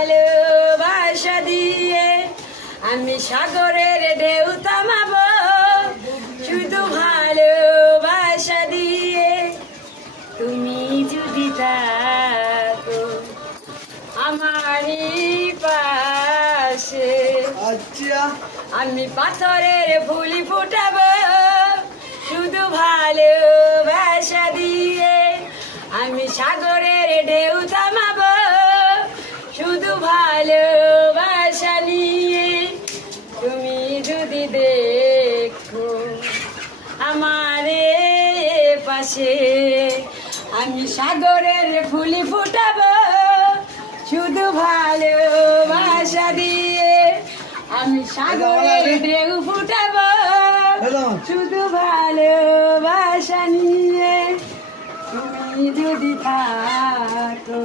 ভালোবাসা দিয়ে আমি সাগরের ঢেউ থামাবো, শুধু ভালোবাসা দিয়ে তুমি যদি থাকো আমারই পাশে। আমি পাথরের ফুলি ফুটাবো, শুধু ভালোবাসা দিয়ে আমি সাগরের ঢেউ থামাবো, শুধু ভালোবাসা নিয়ে তুমি যদি দেখো আমারে পাশে। আমি সাগরের ফুলি ফুটাবো, শুধু ভালোবাসা দিয়ে আমি সাগরের ঢেউ ফুটাবো, শুধু ভালোবাসা নিয়ে তুমি যদি থাকো।